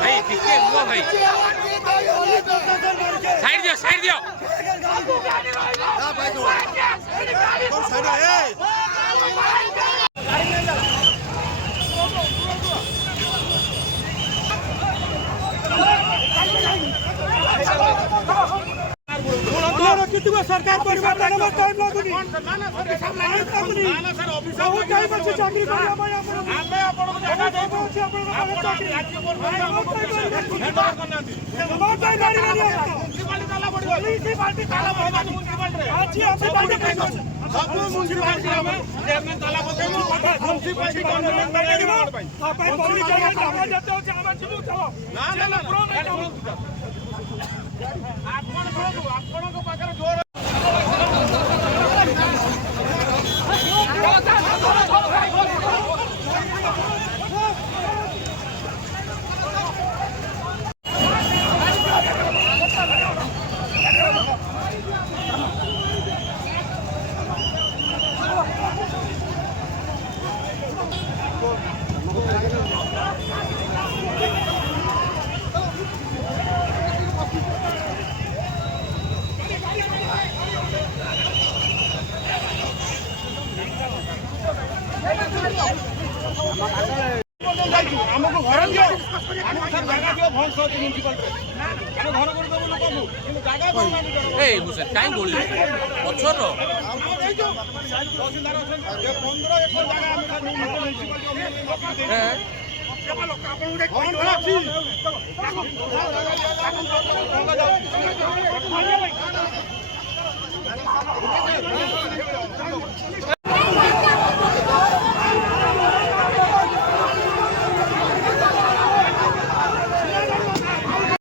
भाई किसके हुआ भाई साइड दियो सरकार परिवर्तन में टाइम लागुनी बहुत टाइम अच्छे चाकरी करिया भाई आपण जगह देबो छै आपण चाकरी बहुत टाइम गाड़ी में म्युनिसिपालिटी ताला पड़ियो म्युनिसिपालिटी ताला पड़ियो म्युनिसिपालिटी आज हम ताला सब म्युनिसिपालिटी में चेयरमैन ताला पड़ियो म्युनिसिपालिटी गवर्नमेंट बैठिबो आपण पब्लिक जगह जावा जाते हो हम चलो चलो ना प्रो नहीं आपण को पाखर जोर हमको घर दियो हमको सर जगह दियो भंग सो म्युनिसिपालिटी हम घर कर देबो लोक को किंतु जगह को नहीं करो ए मुसे टाइम बोल पछर तहसीलदार अछन 15 एकड़ जगह हम म्युनिसिपालिटी हैं केवल लोक आपन उडे कोन अछि